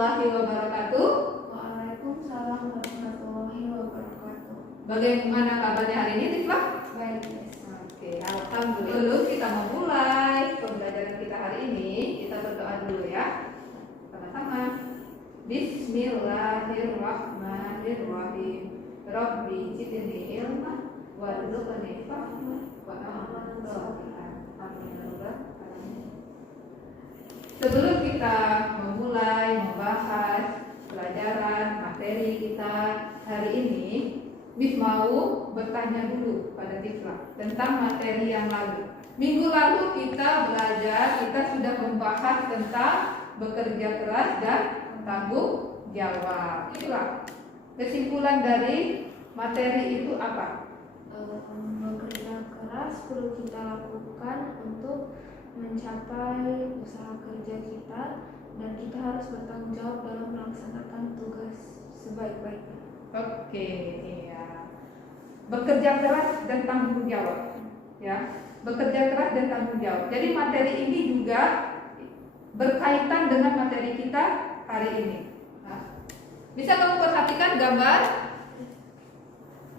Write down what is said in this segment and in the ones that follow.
warahmatullahi wabarakatuh. Waalaikumsalam warahmatullahi wabarakatuh. Bagaimana kabarnya hari ini, Tiflah? Baik, Miss. Oke, alhamdulillah. Dulu kita memulai pembelajaran kita hari ini, kita berdoa dulu ya. Sama-sama. Bismillahirrahmanirrahim. Rabbi zidni ilma warzuqni fahma wa amalan sholihan. Amin ya rabbal alamin. Sebelum kita memulai membahas pelajaran materi kita hari ini, Miss mau bertanya dulu pada Tiflah tentang materi yang lalu. Minggu lalu kita belajar, kita sudah membahas tentang bekerja keras dan tanggung jawab. Tiflah, kesimpulan dari materi itu apa? Bekerja keras perlu kita lakukan untuk mencapai usaha kerja kita, dan kita harus bertanggung jawab dalam melaksanakan tugas sebaik-baiknya. Oke, iya. Bekerja keras dan tanggung jawab, ya. Bekerja keras dan tanggung jawab. Jadi materi ini juga berkaitan dengan materi kita hari ini. Nah, bisa kamu perhatikan gambar?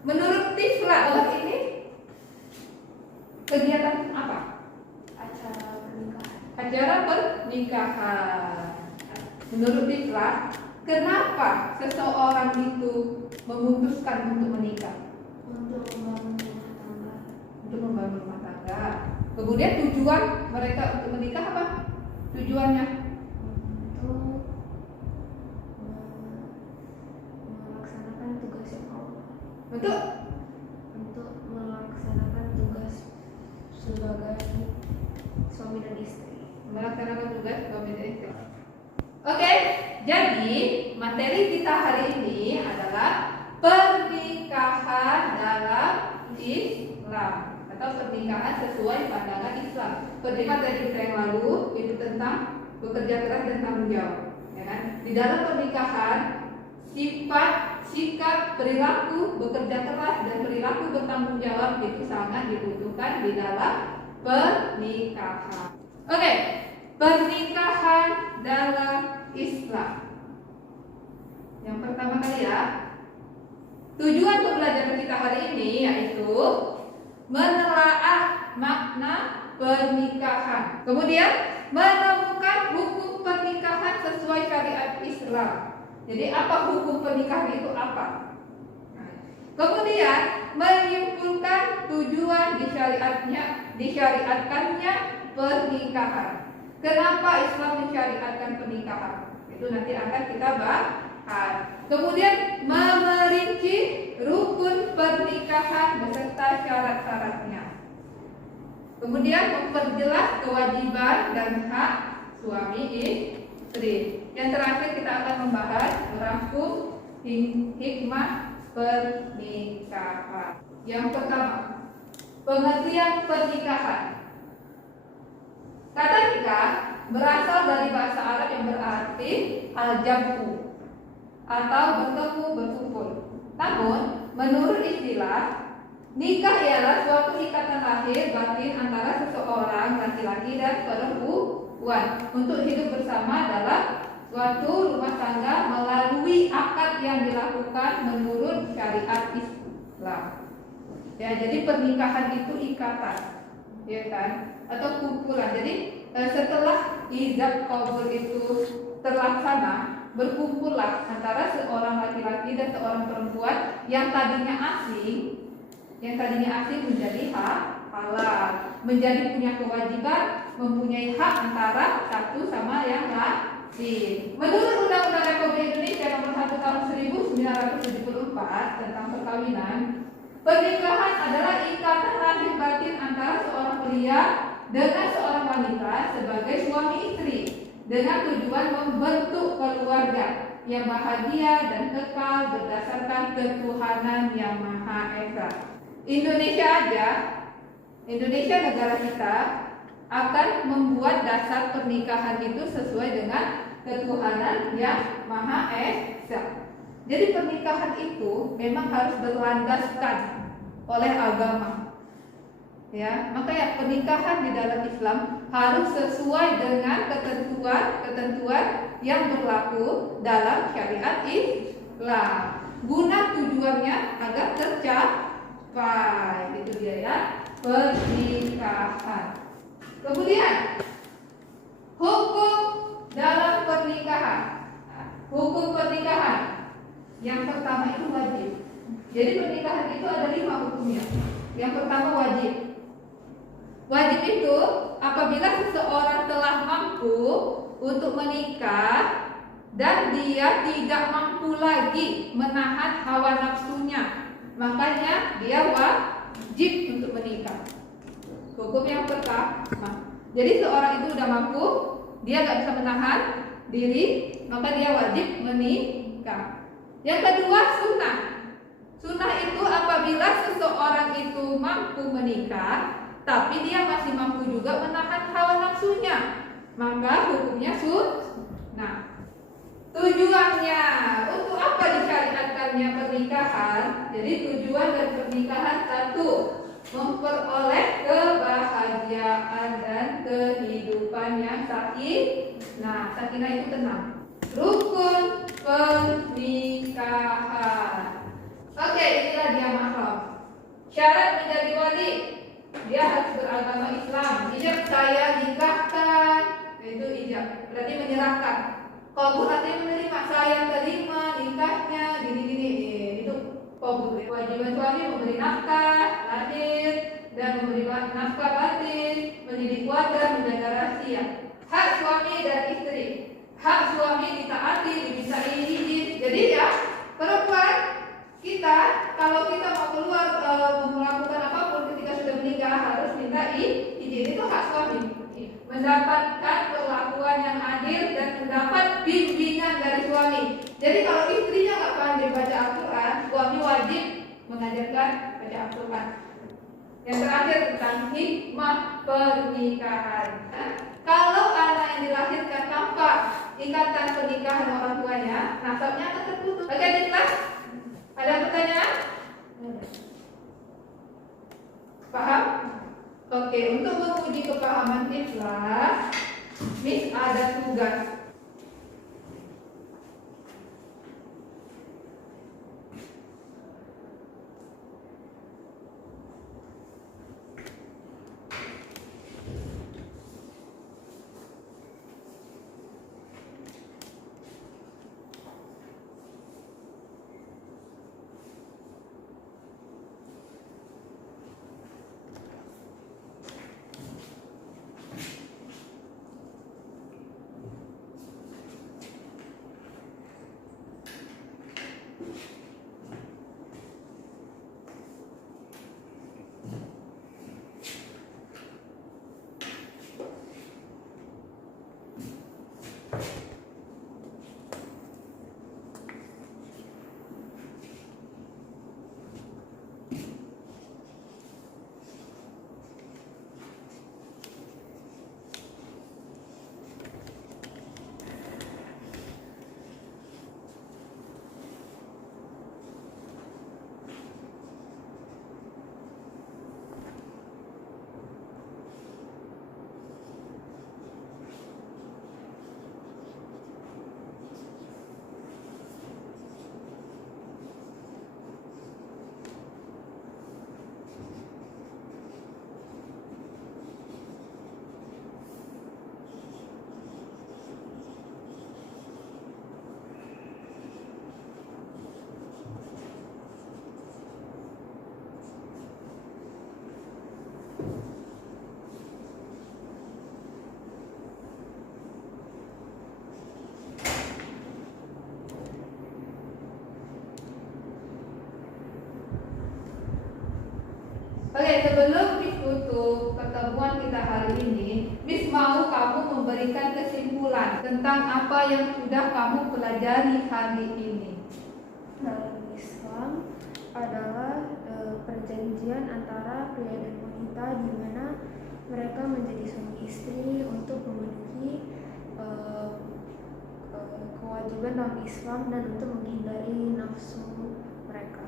Menurut Tiflah ini kegiatan apa? Acara pernikahan. Acara pernikahan. Menurut Tiflah, kenapa seseorang itu memutuskan untuk menikah? Untuk membangun rumah tangga. Untuk membangun rumah tangga. Kemudian tujuan mereka untuk menikah apa? Tujuannya Untuk melaksanakan tugas yang Allah. untuk Melaksanakan tugas sebagai suami dan istri. melaksanakan tugas suami dan istri. Oke, jadi materi kita hari ini adalah pernikahan dalam Islam atau pernikahan sesuai pandangan Islam. Pernikahan dari kita yang lalu itu tentang bekerja keras dan tanggung jawab, ya kan? Di dalam pernikahan sifat, sikap, perilaku bekerja keras dan perilaku bertanggung jawab itu sangat dibutuhkan di dalam pernikahan. Oke, pernikahan dalam Islam. Yang pertama kali ya, tujuan pembelajaran kita hari ini yaitu menelaah makna pernikahan. Kemudian menemukan hukum pernikahan sesuai syariat Islam. Jadi apa hukum pernikahan itu apa? Kemudian menyimpulkan tujuan disyariatkannya pernikahan. Kenapa Islam mensyariatkan pernikahan? Itu nanti akan kita bahas. Kemudian memerinci rukun pernikahan beserta syarat-syaratnya. Kemudian memperjelas kewajiban dan hak suami istri. Yang terakhir kita akan membahas merangkum hikmah pernikahan. Yang pertama, pengertian pernikahan. Kata nikah berasal dari bahasa Arab yang berarti al-jam'u atau bertemu, berkumpul. Namun, menurut istilah, nikah ialah suatu ikatan lahir batin antara seseorang laki-laki dan perempuan untuk hidup bersama dalam suatu rumah tangga melalui akad yang dilakukan menurut syariat Islam. Ya, jadi pernikahan itu ikatan, ya kan? Atau kumpulan. Jadi setelah ijab qabul itu terlaksana, berkumpullah antara seorang laki-laki dan seorang perempuan yang tadinya asing menjadi halal, menjadi punya kewajiban, mempunyai hak antara satu sama yang lain. Menurut Undang-Undang Republik Indonesia Nomor 1 Tahun 1974 tentang perkawinan, pernikahan adalah ikatan lahir batin antara seorang pria dengan seorang wanita sebagai suami istri dengan tujuan membentuk keluarga yang bahagia dan kekal berdasarkan ketuhanan yang Maha Esa. Indonesia negara kita akan membuat dasar pernikahan itu sesuai dengan ketuhanan yang Maha Esa. Jadi pernikahan itu memang harus berlandaskan oleh agama. Ya, makanya pernikahan di dalam Islam harus sesuai dengan ketentuan yang berlaku dalam syariat Islam. Guna tujuannya agar tercapai, itu dia ya, pernikahan. Kemudian hukum dalam pernikahan. Hukum pernikahan yang pertama itu wajib. Jadi pernikahan itu ada 5 hukumnya. Yang pertama wajib. Wajib itu apabila seseorang telah mampu untuk menikah dan dia tidak mampu lagi menahan hawa nafsunya, makanya dia wajib untuk menikah. Hukum yang pertama. Jadi seorang itu udah mampu, dia gak bisa menahan diri, maka dia wajib menikah. Yang kedua sunnah. Sunnah itu apabila seseorang itu mampu menikah tapi dia masih mampu juga menahan hawa nafsunya, maka hukumnya sunnah. Tujuannya untuk apa disyariatkannya pernikahan? Jadi tujuan dari pernikahan satu, memperoleh kebahagiaan dan kehidupan yang sakinah itu tenang. Rukun pernikahan. Oke, inilah dia mahram. Syarat menjadi wali, dia harus beragama Islam. Ijab saya nikahkan, itu ijab, berarti menyerahkan. Qabul artinya menerima, saya terima nikahnya, gini-gini, itu qabul. Kewajiban suami memberi nafkah lahir dan memberi nafkah batin, mendidik keluarga, menjaga rahasia. Hak suami dan istri, hak suami ditaati, dimintai izin. Jadi ya, perempuan kita kalau kita mau keluar melakukan apapun ketika sudah menikah harus minta izin, itu hak suami. Mendapatkan perlakuan yang adil dan mendapat bimbingan dari suami. Jadi kalau istrinya nggak pandai baca Al-Quran, suami wajib mengajarkan baca Al-Quran. Yang terakhir tentang hikmah pernikahan. Kalau anak yang dilahirkan tanpa ikatan pernikahan orang tuanya, nasabnya akan terputus. Oke, di kelas ada pertanyaan? Paham? Oke, untuk menguji kepahaman ikhlas, Miss ada tugas. Oke, sebelum Miss tutup pertemuan kita hari ini, Miss mau kamu memberikan kesimpulan tentang apa yang sudah kamu pelajari hari ini. Dalam Islam adalah perjanjian antara pria dan wanita di mana mereka menjadi suami istri untuk memenuhi kewajiban dalam Islam dan untuk menghindari nafsu mereka.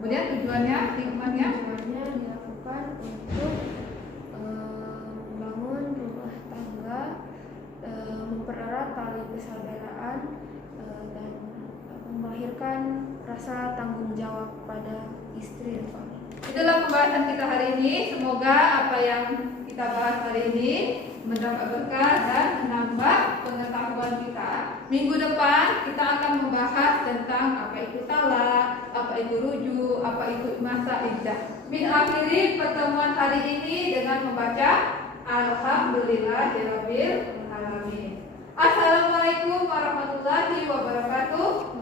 Kemudian kepada istri dan suami. Itulah pembahasan kita hari ini. Semoga apa yang kita bahas hari ini mendapat berkah dan menambah pengetahuan kita. Minggu depan kita akan membahas tentang apa itu talak, apa itu rujuk, apa itu masa iddah. Min akhiri pertemuan hari ini dengan membaca Alhamdulillahirabbil alamin. Assalamualaikum warahmatullahi wabarakatuh.